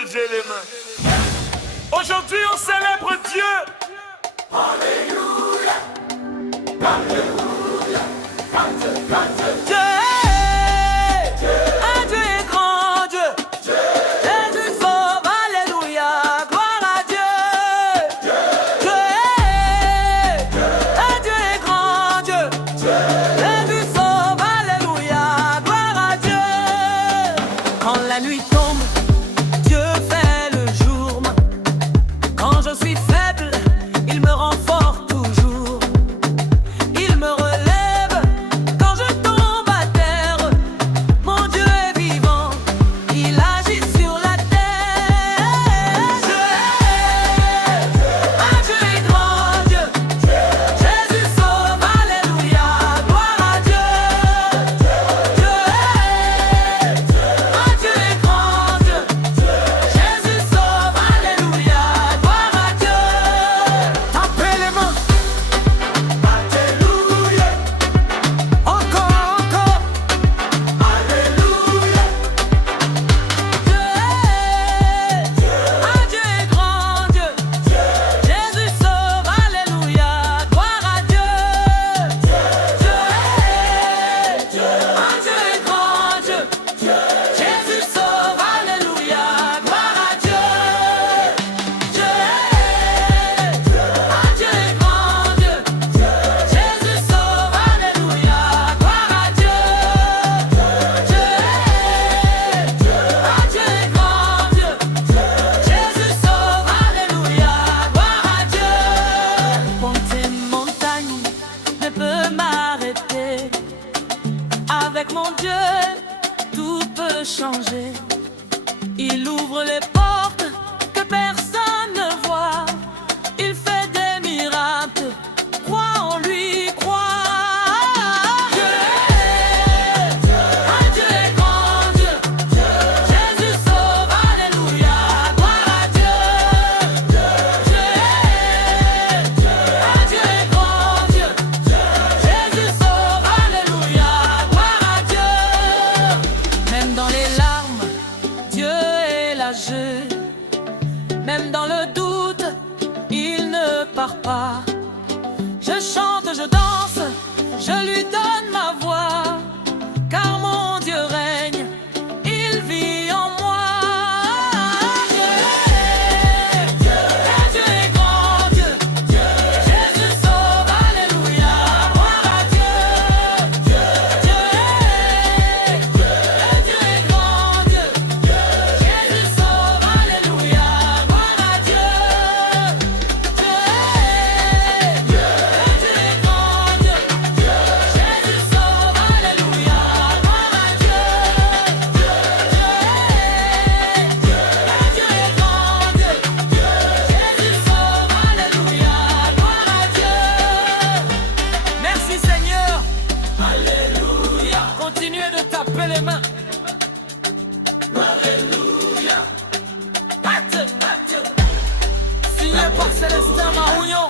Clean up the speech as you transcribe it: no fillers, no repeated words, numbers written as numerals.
lever les mains. Aujourd'hui, on célèbre Dieu. Alléluia. Alléluia. Dieu est, un Dieu est grand Dieu. Jésus sauve, alléluia, gloire à Dieu. Dieu est, un Dieu est grand Dieu. Jésus sauve, alléluia, gloire à Dieu. Quand la nuit tombe, Dieu fait le jour. Quand je suis faible, il me rend fort toujours. Il me relève quand je tombe à terre. Mon Dieu est vivant, il agit sur la terre. Dieu est, un Dieu est grand Dieu. Jésus sauve, alléluia, gloire à Dieu. Dieu est, un Dieu est grand Dieu. Jésus sauve, alléluia, gloire à Dieu. Tapez les mains. Alléluia. Encore, encore. Alléluia. Dieu est, un Dieu est grand Dieu. Jésus sauve, alléluia, gloire à Dieu. Dieu est, un Dieu est grand Dieu. Jésus sauve, alléluia, gloire à Dieu. Dieu est, un Dieu est grand Dieu. Jésus sauve, alléluia, gloire à Dieu. Dieu est, un Dieu est grand Dieu. Jésus sauve, alléluia, gloire à Dieu. Monter montagne ne peut m'arrêter. Avec mon Dieu, tout peut changer. Il ouvre les portes que personne ne voit. Il fait des miracles. Crois en lui, crois. Dieu est, un Dieu est grand Dieu. Jésus sauve, alléluia, gloire à Dieu. Dieu est, un Dieu est grand Dieu. Jésus sauve, alléluia, gloire à Dieu. Même dans les larmes, Dieu est l'âge. Même dans le doute, il ne part pas. Je chante, je danse, je lui donne ma voix. Car mon Dieu règne, il vit en moi. Dieu est, un Dieu est grand Dieu. Jésus sauve, alléluia, gloire à Dieu. Dieu est, un Dieu est grand Dieu. Jésus sauve, alléluia, gloire à Dieu. Dieu est, un Dieu est grand Dieu. Jésus sauve, alléluia, gloire à Dieu. Dieu est, un Dieu est grand Dieu. Jésus sauve, alléluia, gloire à Dieu. Merci Seigneur. Alléluia. Continuez de taper les mains. Alléluia. Signé par Célestin Marouillon.